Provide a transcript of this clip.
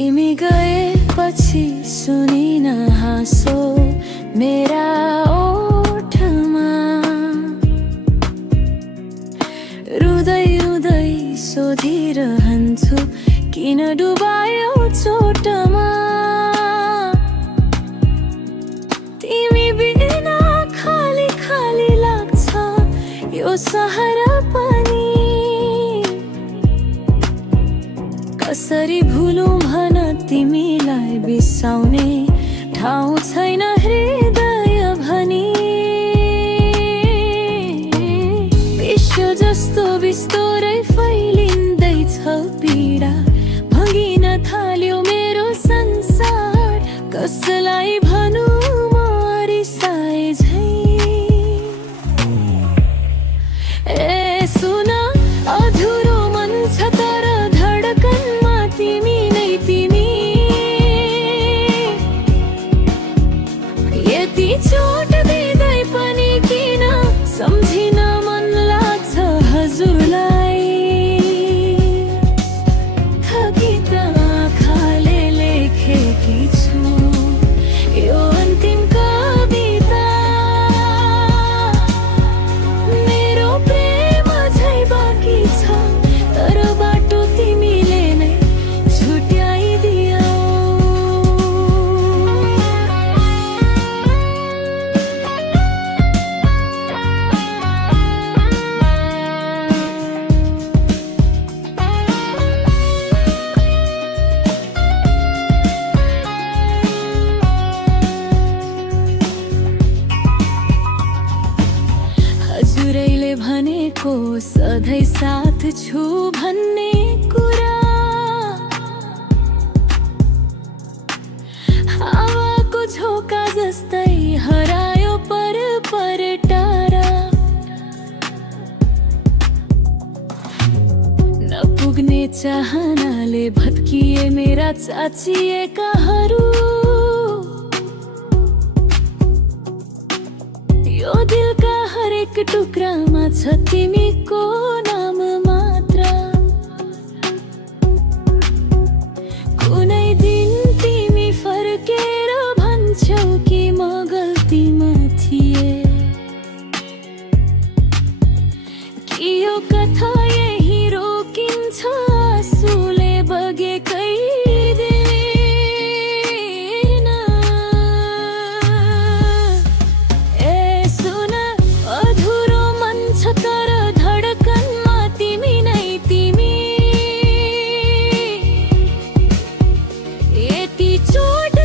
तिमी गएपछि सुनिन हाँसो मेरा ओठमा, रुँदै रुँदै सोधिरहन्छु किन डुबायो चोटमा। तिमी बिना खाली खाली लाग्छ यो सहर पनि, कसरी भुलौं भन तिमीलाई बिसाउने ठाउँ छैन हृदय भनी। विश्व जस्तो बिस्तोरै फैलिँदैछ पीडा, भगिन थाल्यो मेरो संसार, कसलाई भनौँ म रिसाए झै। ए सुन अधुरो मन छ तर धडकनमा तिमी नै तिमी, यति चोट दिँदै पनि किन सम्झिन मन लाग्छ हजुरलाई। थकी त आँखाले लेखेकी छु यो अन्तिम कविता, मेरो प्रेम झै बाँकी छ तर बाटो तिमीले नै छुट्याइदियौ। हजुरैले भनेको सधैँ साथ छु भन्ने कुरा, हावाको झोका जस्तै हरायो पर पर टाढा। नपुग्ने चाहनाले भत्किए मेरा चाचिएकाहरू, यो दिलका हरेक टुक्रामा छ तिमीको नाम मात्र। कुनै दिन तिमी फर्केर भन्छौ कि म गल्तीमा थिए, कि यो कथा यही रोकिन्छ आँसुले बगेकै तर धडकनमा तिमी नै तिमी, यति चोट